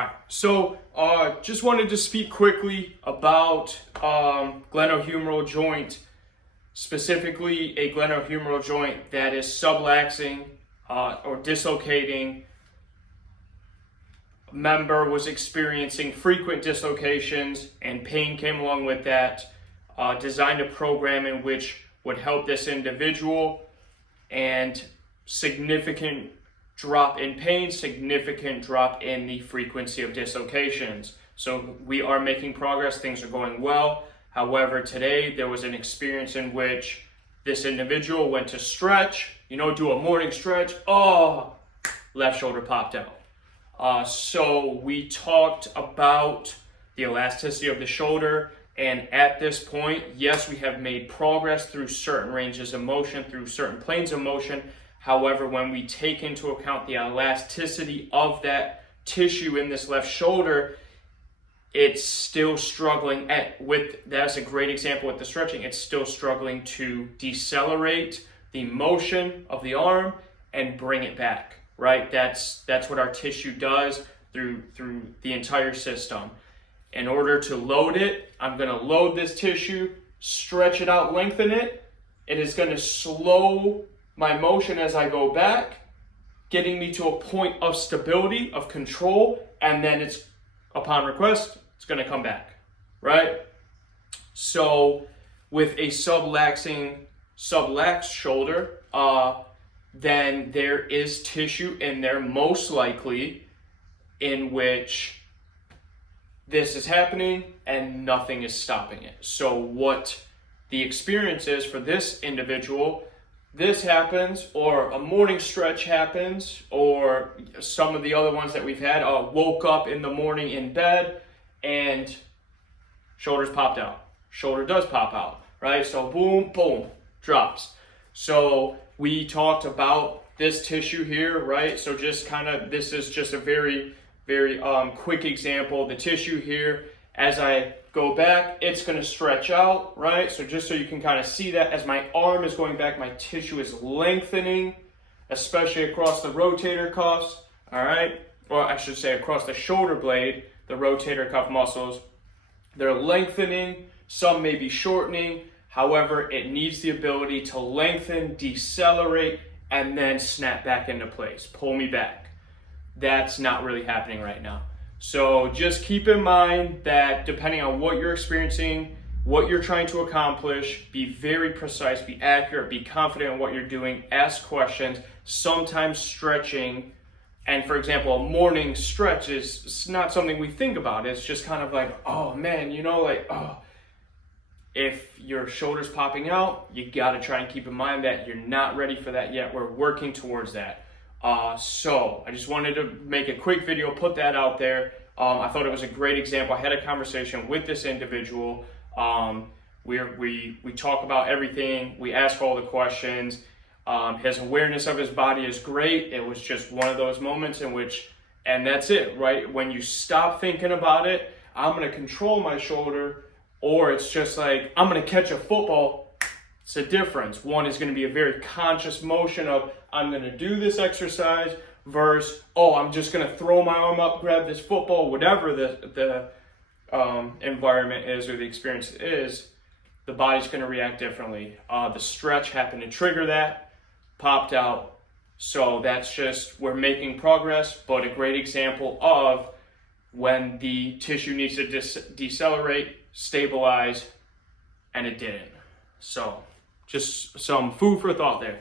Alright, so just wanted to speak quickly about glenohumeral joint, specifically a glenohumeral joint that is sublaxing or dislocating. A member was experiencing frequent dislocations and pain came along with that. Designed a program in which would help this individual, and significant drop in pain, significant drop in the frequency of dislocations. So we are making progress, things are going well. However, today there was an experience in which this individual went to stretch, do a morning stretch, left shoulder popped out. So we talked about the elasticity of the shoulder, and at this point, yes, we have made progress through certain ranges of motion, through certain planes of motion. However, when we take into account the elasticity of that tissue in this left shoulder, it's still struggling that's a great example with the stretching, it's still struggling to decelerate the motion of the arm and bring it back, right? That's what our tissue does through the entire system. In order to load it, I'm gonna load this tissue, stretch it out, lengthen it. It is gonna slow my motion as I go back, getting me to a point of stability, of control, and then it's, upon request, it's gonna come back, right? So with a sublaxed shoulder, then there is tissue in there, most likely, in which this is happening and nothing is stopping it. So what the experience is for this individual, this happens, or a morning stretch happens, or some of the other ones that we've had, woke up in the morning in bed and shoulders popped out. Shoulder does pop out, right? So boom, boom, drops. So we talked about this tissue here, right? So just this is just a very, very quick example. The tissue here, as I go back, it's gonna stretch out, right? So just so you can kind of see that, as my arm is going back, my tissue is lengthening, especially across the rotator cuffs, all right? Or I should say across the shoulder blade, the rotator cuff muscles. They're lengthening, some may be shortening. However, it needs the ability to lengthen, decelerate, and then snap back into place, pull me back. That's not really happening right now. So just keep in mind that depending on what you're experiencing, what you're trying to accomplish, be very precise, be accurate, be confident in what you're doing, ask questions. Sometimes stretching, and for example, a morning stretch is not something we think about. It's just kind of like, oh man, if your shoulder's popping out, you gotta try and keep in mind that you're not ready for that yet. We're working towards that. So I just wanted to make a quick video, put that out there. I thought it was a great example. I had a conversation with this individual. We talk about everything. We ask all the questions. His awareness of his body is great. It was just one of those moments in which, and that's it, right? When you stop thinking about it, I'm going to control my shoulder, or it's just like, I'm going to catch a football. It's a difference. One is going to be a very conscious motion of, I'm going to do this exercise, versus, I'm just going to throw my arm up, grab this football, whatever the environment is or the experience is, the body's going to react differently. The stretch happened to trigger that, popped out. So that's just, we're making progress, but a great example of when the tissue needs to decelerate, stabilize, and it didn't. So just some food for thought there.